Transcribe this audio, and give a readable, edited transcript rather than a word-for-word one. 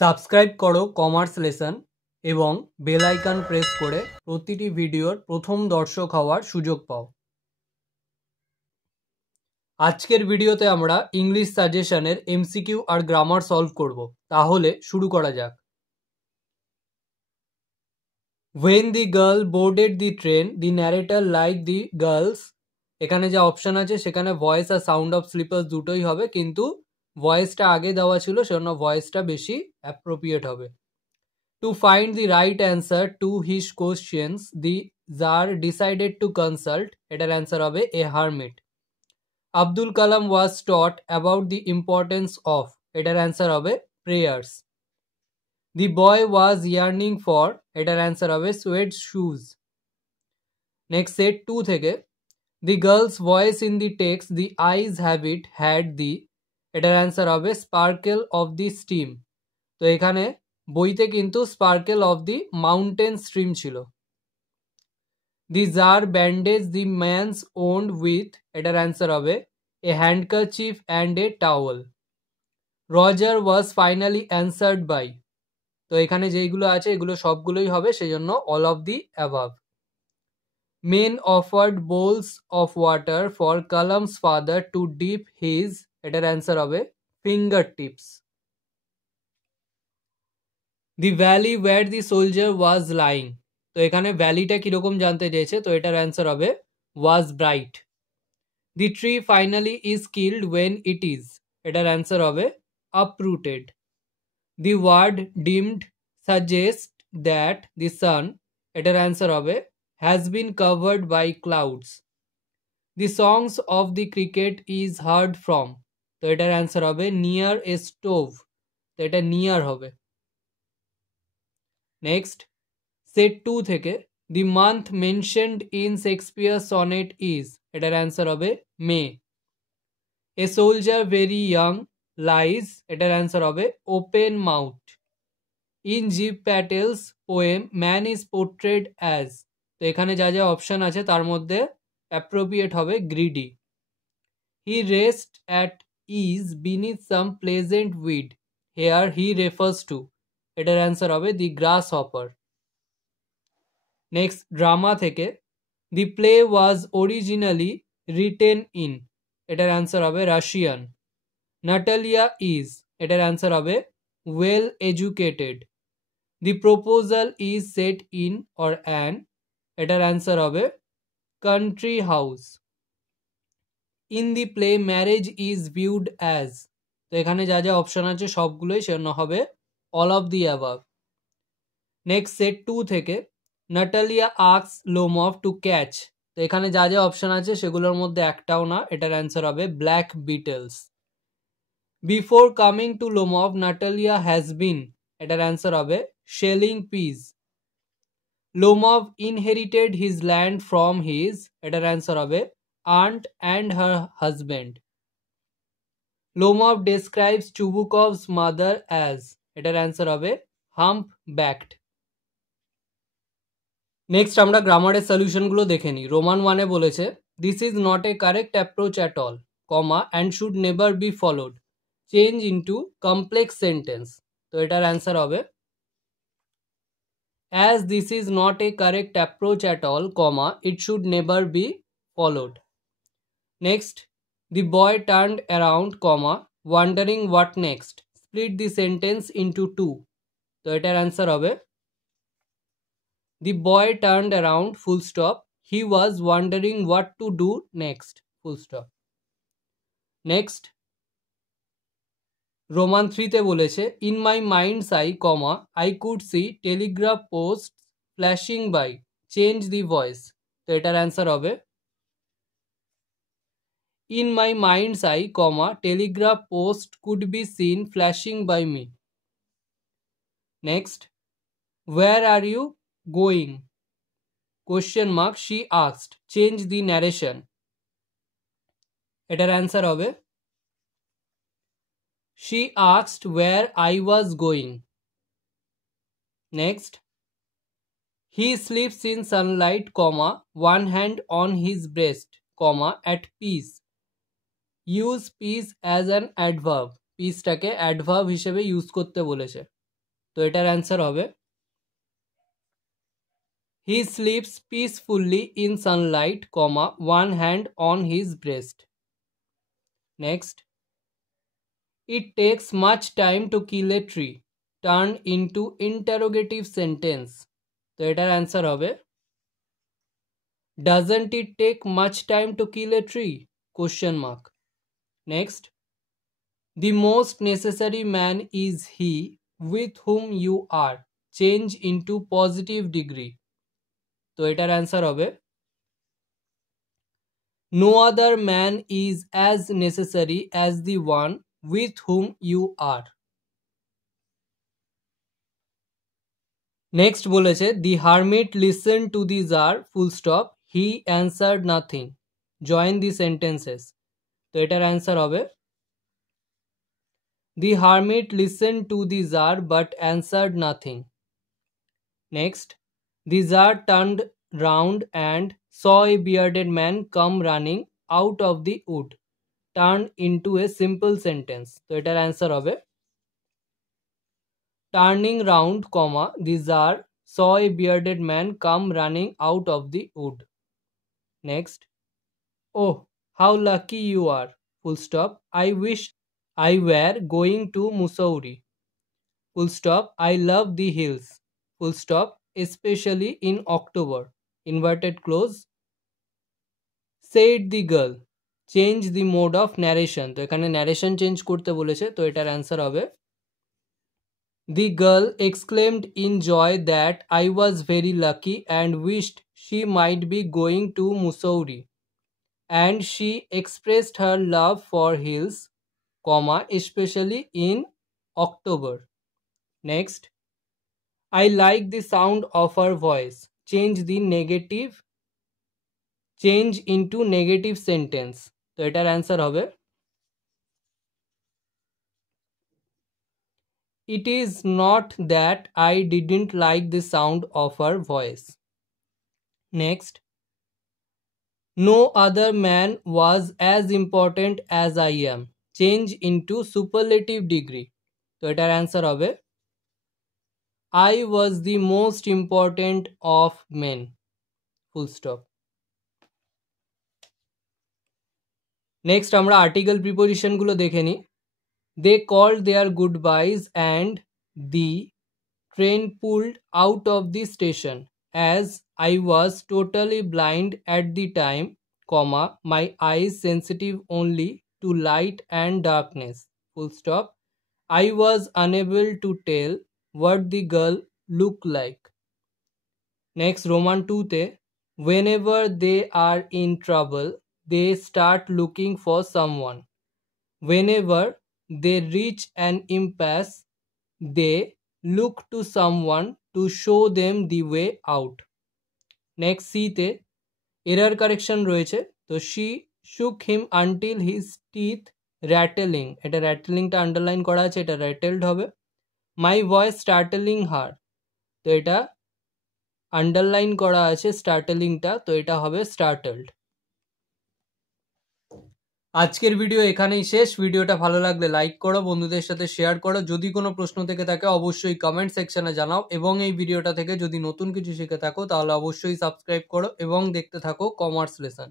সাবস্ক্রাইব করো commerce lesson এবং bell icon press করে প্রতিটি ভিডিওর প্রথম দর্শক হওয়ার সুযোগ পাও। আজকের ভিডিওতে আমরা ইংলিশ সাজেশনের এমসিকিউ আর গ্রামার সলভ করব। তাহলে শুরু করা যাক। When the girl boarded the train, the narrator liked the girls। এখানে যে অপশন আছে সেখানে ভয়েস আর সাউন্ড অফ স্লিপার্স দুটোই হবে, কিন্তু ভয়েসটা আগে দেওয়া ছিল সেজন্য ভয়েসটা বেশি অ্যাপ্রোপ্রিয়েট হবে। To find the right answer to his questions, the Tsar decided to consult, এটার অ্যান্সার হবে a hermit. Abdul Kalam was taught about the importance of, এটার অ্যান্সার হবে prayers. The boy was yearning for, এটার answer হবে suede shoes. Next set 2 থেকে the girl's voice in the text, the eyes have it, had the, এটার answer হবে sparkle of the steam. তো এখানে বইতে কিন্তু sparkle of the mountain stream ছিল। The jar bandage the man's wound with, এটার answer হবে a handkerchief and a towel. Roger was finally answered by, তো এখানে যেইগুলো আছে এগুলো সবগুলোই হবে, সেই জন্য all of the above. Men offered bowls of water for Kalam's father to dip his, এটার অ্যান্সার হবে finger tips. The valley where the soldier was lying, তো এখানে ভ্যালিটা কিরকম জানতে চেয়েছে, তো এটার অ্যান্সার হবে was bright. The tree finally is killed when it is, এটার অ্যান্সার হবে uprooted. The word deemed suggest that the sun, এটার অ্যান্সার হবে has been covered by clouds. The songs of the cricket is heard from, তো এটার answer হবে নিয়ার এ স্টোভ, তো এটা নিয়ার হবে। নেক্সট সেট 2 থেকে the month mentioned in Shakespeare sonnet is, এটার অ্যান্সার হবে May. A soldier very young lies, এটার অ্যান্সার হবে open mouth. In Gieve Patel's poem man is portrayed as, তো এখানে যা যা অপশন আছে তার মধ্যে অ্যাপ্রোপ্রিয়েট হবে greedy. He rest at ease beneath some pleasant weed, here he refers to, এটার অ্যান্সার হবে the grasshopper. Next drama থেকে the play was originally written in, এটার অ্যান্সার হবে রাশিয়ান। নাটালিয়া ইজ, এটার অ্যান্সার হবে well educated. The proposal is set in or an, এটার answer হবে country house. In the play marriage is viewed as, তো এখানে যা যা অপশন আছে সবগুলোই সেজন্য হবে all of the above. Next set 2 থেকে নাটালিয়া আক্স লোমফ টু ক্যাচ, তো এখানে যা যা অপশন আছে সেগুলোর মধ্যে একটাও না, এটার অ্যান্সার হবে black beetles. Before coming to Lomov Natalia has been, এটার অ্যান্সার হবে shelling peas. Lomov inherited his land from his, এটার অ্যান্সার হবে aunt and her husband. Lomov describes Chubukov's mother as, এটার অ্যান্সার হবে হাম্প ব্যাকড। নেক্সট আমরা গ্রামারের সলিউশনগুলো দেখে নিই। রোমান 1-এ বলেছে this is not a correct approach at all, comma and should never be followed, change into complex sentence, তো এটার অ্যান্সার হবে as this is not a correct approach at all, comma it should never be followed. Next the boy turned around, comma wondering what next, split the sentence into two, তো এটার answer হবে The boy turned around, full stop. He was wondering what to do next, full stop. Next, Roman 3-তে বলেছে in my mind's eye, comma, I could see telegraph posts flashing by, change the voice, তো এটার answer হবে in my mind's eye, comma, telegraph post could be seen flashing by me. Next, where are you going? Question mark, she asked, change the narration, এটার answer হবে she asked where I was going. Next, he sleeps in sunlight, comma, one hand on his breast, comma, at peace. Use peace as an adverb, পিসটাকে adverb হিসেবে use করতে বলেছে। তো এটার answer হবে he sleeps peacefully in sunlight, one hand on his breast. Next, it takes much time to kill a tree, turn into interrogative sentence. তো এটার answer হবে doesn't it take much time to kill a tree? Question mark. Next, the most necessary man is he with whom you are, change into positive degree। তো এটার answer হবে no other man is as necessary as the one with whom you are। Next বলেছে the hermit listened to the jar, full stop, he answered nothing, join the sentences। তো এটার answer হবে the hermit listened to the jar but answered nothing। Next, the jar turned round and saw a bearded man come running out of the wood, turn into a simple sentence। তো এটার answer হবে turning round, the jar saw a bearded man come running out of the wood। Next, oh, how lucky you are, full stop, I wish I were going to Mussoorie, full stop, I love the hills, full stop, especially in October, inverted close, said the girl, change the mode of narration। তো এখানে narration change করতে বলেছে, তো এটার answer হবে the girl exclaimed in joy that I was very lucky and wished she might be going to Mussoorie, and she expressed her love for hills, especially in October। Next, I like the sound of her voice, change into negative sentence। তো এটার answer হবে it is not that I didn't like the sound of her voice। Next, no other man was as important as I am, change into superlative degree। তো এটার answer হবে I was the most important of men, full stop। Next আমরা article প্রিপোজিশনগুলো দেখে নিই। They called their good byes and the train pulled out of the station as I was totally blind at the time, my eyes sensitive only to light and darkness, full stop, I was unable to tell what the girl looked like। Next, Roman 2 whenever they are in trouble, they start looking for someone। Whenever they reach an impasse, they look to someone to show them the way out। Next, C error correction রয়েছে, তো she shook him until his teeth rattling, এটা rattling-টা আন্ডারলাইন করা আছে, এটা rattled হবে। My voice startling her, তো এটা আন্ডারলাইন করা আছে startling-টা, তো এটা হবে startled। আজকের ভিডিও এখানেই শেষ। ভিডিওটা ভালো লাগলে লাইক করো, বন্ধুদের সাথে শেয়ার করো। যদি কোনো প্রশ্ন থেকে থাকে অবশ্যই কমেন্ট সেকশনে জানাও, এবং এই ভিডিওটা থেকে যদি নতুন কিছু শিখে থাকো তাহলে অবশ্যই সাবস্ক্রাইব করো এবং দেখতে থাকো কমার্স লেসন।